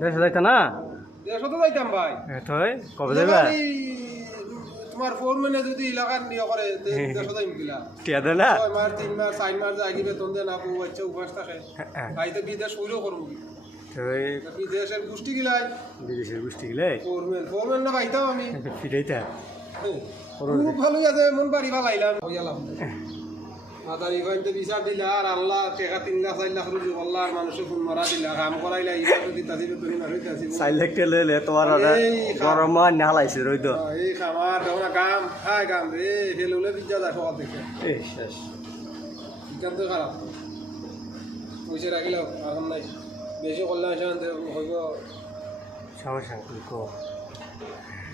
দেশে যাইতা না? দেড়শো তো যাইতাম ভাই। এতই? কবে যাইবা? তোমার ফোর মানে যদি এলাকার নিয়ে করে দে- দেড়শো যাইম কিলা টিয়া দে ছয় মাস তিন মাস চার মাস যায় গিয়ে বেতন দেন আপু বাচ্চা উপাস থাকে। আইতে বিদেশ হইলেও করব বিদেশের গোষ্ঠী গিলাই। বিদেশের গোষ্ঠী গেলে ফোরম্যান ফোরম্যান না পাইতাম আমি। ফিরাইতা? খুব ভালোই আছে মন বাড়ি ভালাইলাম হইয়ালাম মাতারি কইতে বিচার দিলা আর আল্লাহ টেকা তিন লাখ চার লাখ রুজু আল্লাহ আর মানুষের ফোন মারা দিলা। কাম করাইলা ইবা যদি তাজি বেতনি না হইতাছি চার লাখ টেলে লে তোমার আর গরম না হালাইছে রইদ। এই খামার দেওয়া গাম হাই গাম রে ফেলুলে বিদ্যা যায় সকাল থেকে এই শেষ। বিজ্ঞান তো খারাপ। পয়সা রাখিলাম এখন নাই। বেশি করলে হইব। সমস্যা কি কো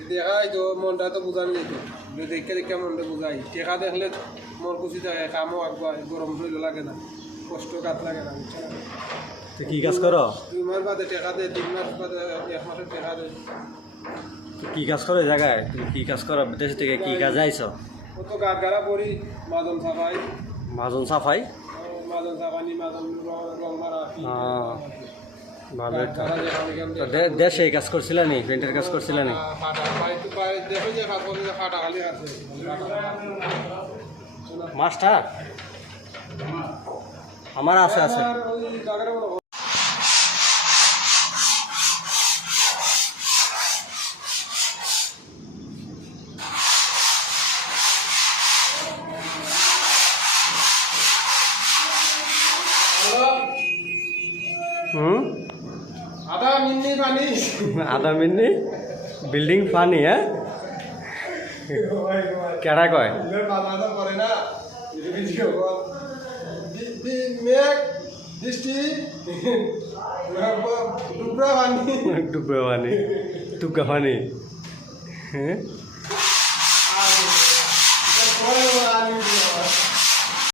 দেখাই তো মনটা তো বুঝানি যেত দেখে দেখে মনটা বুঝাই টেকা দেখলে মন খুশি থাকে কামও আগুয়ায় গরম শরীর লাগে না। কষ্ট কাত লাগে না তুই কি কাজ করো দুই মাস বাদে টেকা দে তিন মাস বাদে এক মাসের টেকা দে। তুই কি কাজ করো জায়গায় তুমি কি কাজ করো বিদেশ থেকে কি কাজ আইছো কত গাত গাড়া পরি মাজন সাফাই মাজন সাফাই মাজন সাফানি মাজন রং- মারা ভালো গাত গাড়া যে খালি কেমন? তো দে- দেশে এই কাজ করছিলা নি পেন্টের কাজ করছিলা নি? ফাটা বাড়িতে বাড়ি দেখো যে কাজ করছে ফাটা খালি আছে। মাস্টার আমার আছে আছে। হুম? আধা মিন্নি পানি। আধা মিন্নি? বিল্ডিং পানি হ্যাঁ? কেডা কয়? করে না। মেঘ বৃষ্টি ডুবরা পানি। টুকরা পানি টুকা পানি। হ্যাঁ?